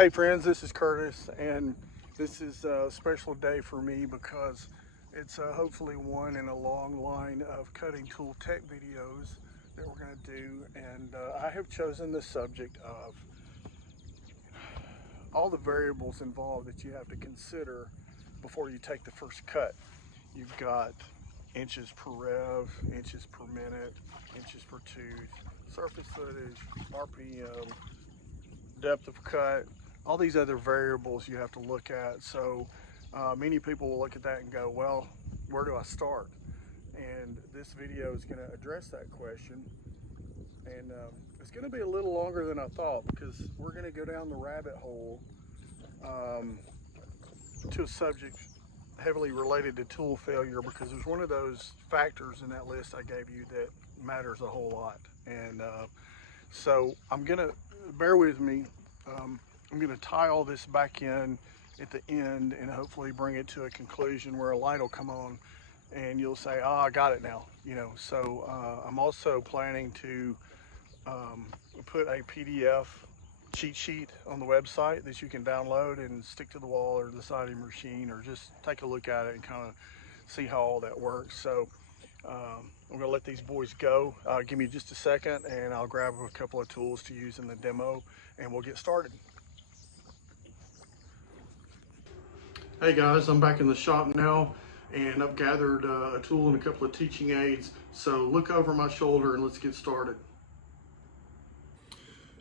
Hey friends, this is Curtis, and this is a special day for me because it's hopefully one in a long line of cutting tool tech videos that we're going to do. And I have chosen the subject of all the variables involved that you have to consider before you take the first cut. You've got inches per rev, inches per minute, inches per tooth, surface footage, RPM, depth of cut, all these other variables you have to look at. So many people will look at that and go, well, where do I start? And this video is going to address that question. And it's going to be a little longer than I thought because we're going to go down the rabbit hole to a subject heavily related to tool failure, because there's one of those factors in that list I gave you that matters a whole lot. And so I'm going to, bear with me, I'm going to tie all this back in at the end and hopefully bring it to a conclusion where a light will come on and you'll say, oh, I got it now. So I'm also planning to put a PDF cheat sheet on the website that you can download and stick to the wall or the side of your machine, or just take a look at it and kind of see how all that works. So I'm going to let these boys go. Give me just a second and I'll grab a couple of tools to use in the demo and we'll get started. Hey guys, I'm back in the shop now and I've gathered a tool and a couple of teaching aids. So look over my shoulder and let's get started.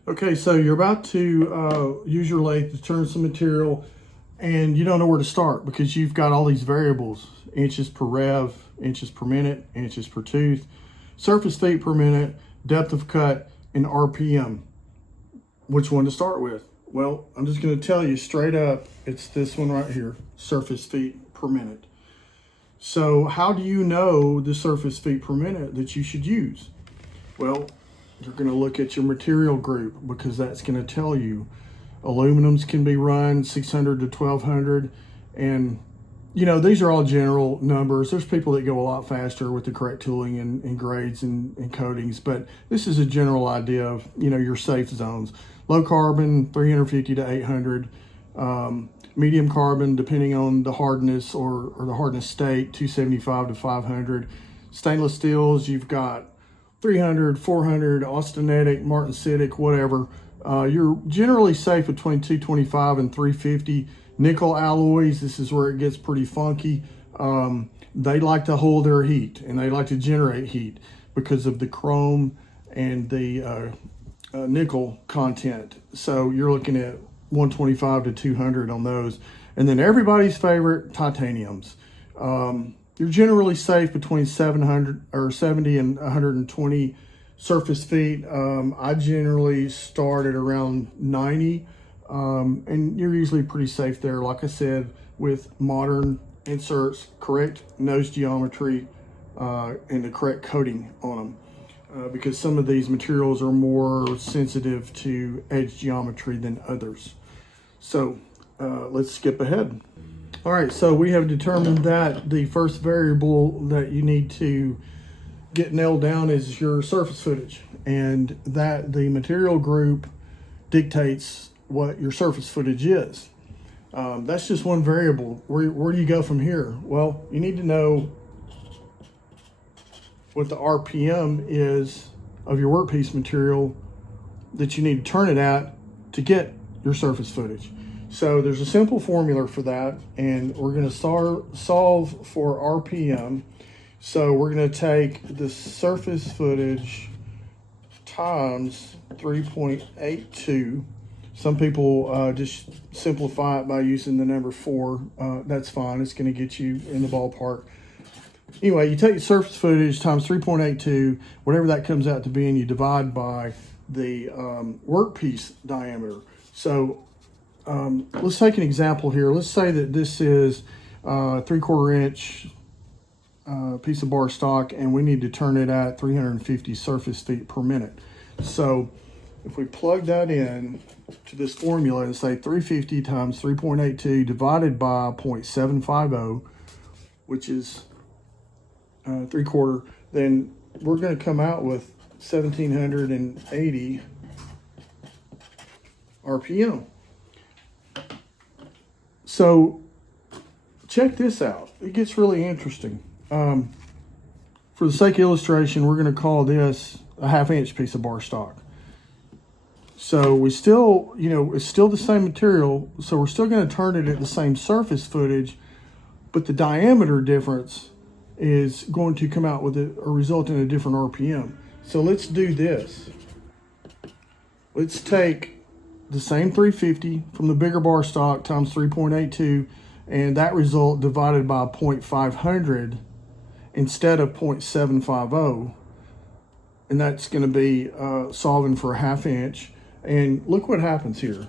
Okay, so you're about to use your lathe to turn some material and you don't know where to start because you've got all these variables: inches per rev, inches per minute, inches per tooth, surface feet per minute, depth of cut, and RPM. Which one to start with? Well, I'm just going to tell you straight up, it's this one right here, surface feet per minute. So how do you know the surface feet per minute that you should use? Well, you're going to look at your material group, because that's going to tell you. Aluminums can be run 600 to 1200, and these are all general numbers. There's people that go a lot faster with the correct tooling and grades and coatings, but this is a general idea of your safe zones. Low carbon 350 to 800, medium carbon depending on the hardness or the hardness state 275 to 500. Stainless steels, you've got 300, 400, austenitic, martensitic, whatever. You're generally safe between 225 and 350. Nickel alloys, this is where it gets pretty funky. They like to hold their heat and they like to generate heat because of the chrome and the nickel content. So you're looking at 125 to 200 on those. And then everybody's favorite, titaniums. You're generally safe between 700 or 70 and 120 surface feet. I generally start at around 90, and you're usually pretty safe there, like I said, with modern inserts, correct nose geometry, and the correct coating on them, because some of these materials are more sensitive to edge geometry than others. So let's skip ahead. All right, so we have determined that the first variable that you need to get nailed down is your surface footage, and that the material group dictates what your surface footage is. That's just one variable. Where do you go from here? Well, you need to know what the RPM is of your workpiece material that you need to turn it at to get your surface footage. So there's a simple formula for that, and we're going to solve for RPM. So we're going to take the surface footage times 3.82. Some people just simplify it by using the number 4. That's fine. It's going to get you in the ballpark. Anyway, you take the surface footage times 3.82, whatever that comes out to be, and you divide by the workpiece diameter. So let's take an example here. Let's say that this is a 3/4 inch piece of bar stock, and we need to turn it at 350 surface feet per minute. So if we plug that in to this formula and say 350 times 3.82 divided by 0.750, which is 3/4, then we're going to come out with 1780 RPM. So check this out. It gets really interesting. For the sake of illustration, we're going to call this a 1/2 inch piece of bar stock. So we still, it's still the same material. So we're still going to turn it at the same surface footage, but the diameter difference is going to come out with a result in a different RPM. So let's do this. Let's take the same 350 from the bigger bar stock times 3.82, and that result divided by 0.500 instead of 0.750, and that's going to be solving for a 1/2 inch. And look what happens here.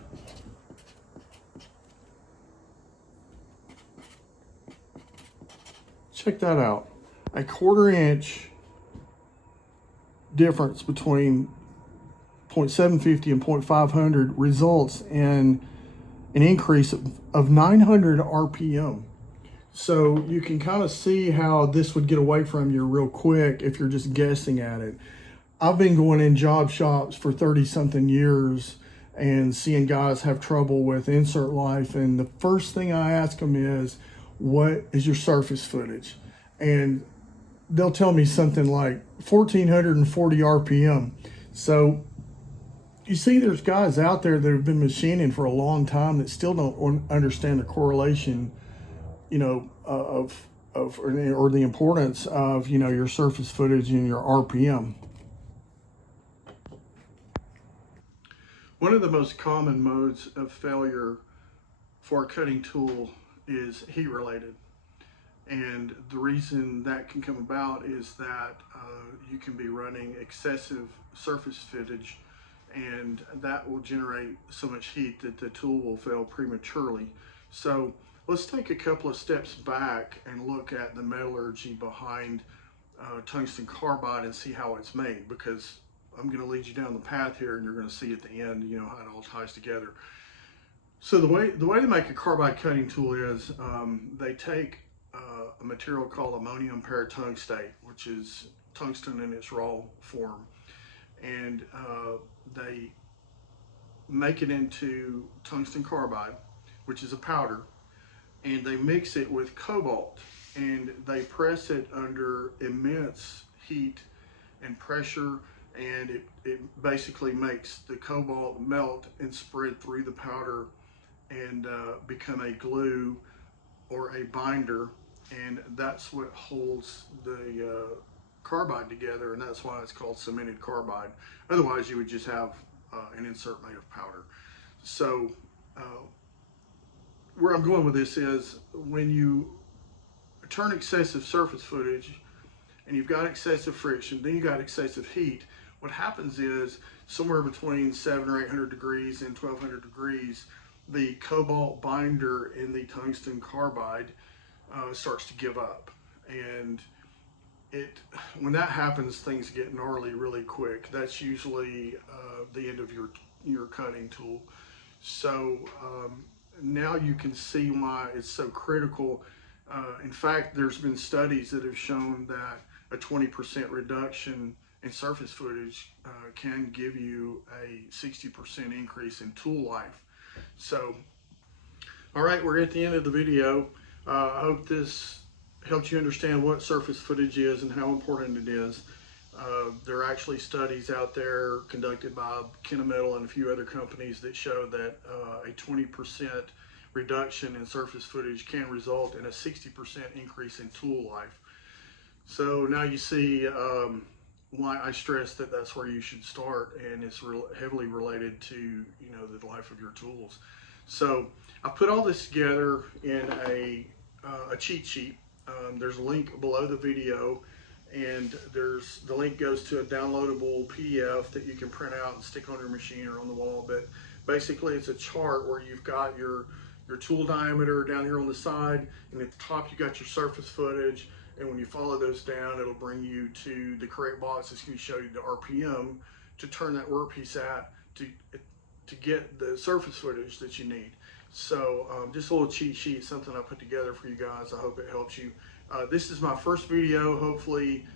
Check that out. A 1/4 inch difference between 0.750 and 0.500 results in an increase of 900 RPM. So you can kind of see how this would get away from you real quick if you're just guessing at it. I've been going in job shops for 30 something years and seeing guys have trouble with insert life. And the first thing I ask them is, what is your surface footage? And they'll tell me something like 1440 RPM. So you see there's guys out there that have been machining for a long time that still don't understand the correlation, or the importance of, your surface footage and your RPM. One of the most common modes of failure for a cutting tool is heat related. And the reason that can come about is that you can be running excessive surface footage, and that will generate so much heat that the tool will fail prematurely. So let's take a couple of steps back and look at the metallurgy behind tungsten carbide and see how it's made, because I'm going to lead you down the path here and you're going to see at the end, how it all ties together. So the way to make a carbide cutting tool is they take a material called ammonium paratungstate, which is tungsten in its raw form, and they make it into tungsten carbide, which is a powder, and they mix it with cobalt, and they press it under immense heat and pressure, and it basically makes the cobalt melt and spread through the powder and become a glue or a binder, and that's what holds the carbide together, and that's why it's called cemented carbide. Otherwise you would just have an insert made of powder. So where I'm going with this is, when you turn excessive surface footage and you've got excessive friction, then you got excessive heat, what happens is somewhere between 700 or 800 degrees and 1200 degrees, the cobalt binder in the tungsten carbide starts to give up. And when that happens, things get gnarly really quick. That's usually the end of your cutting tool. So now you can see why it's so critical. In fact, there's been studies that have shown that a 20% reduction in surface footage can give you a 60% increase in tool life. So, all right, we're at the end of the video. I hope this helps you understand what surface footage is and how important it is. There are actually studies out there conducted by Kennametal and a few other companies that show that a 20% reduction in surface footage can result in a 60% increase in tool life. So now you see why I stress that that's where you should start, and it's heavily related to the life of your tools. So I put all this together in a cheat sheet. There's a link below the video, and the link goes to a downloadable PDF that you can print out and stick on your machine or on the wall. But basically it's a chart where you've got your tool diameter down here on the side, and at the top you got your surface footage, and when you follow those down, it'll bring you to the correct box that's going to show you the RPM to turn that workpiece at to get the surface footage that you need. So just a little cheat sheet, something I put together for you guys. I hope it helps you. This is my first video. Hopefully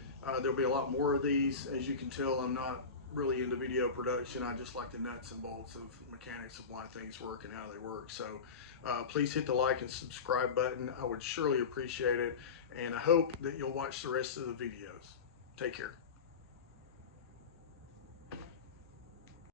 there'll be a lot more of these. As you can tell, I'm not really into video production. I just like the nuts and bolts of mechanics of why things work and how they work. So please hit the like and subscribe button. I would surely appreciate it. And I hope that you'll watch the rest of the videos. Take care.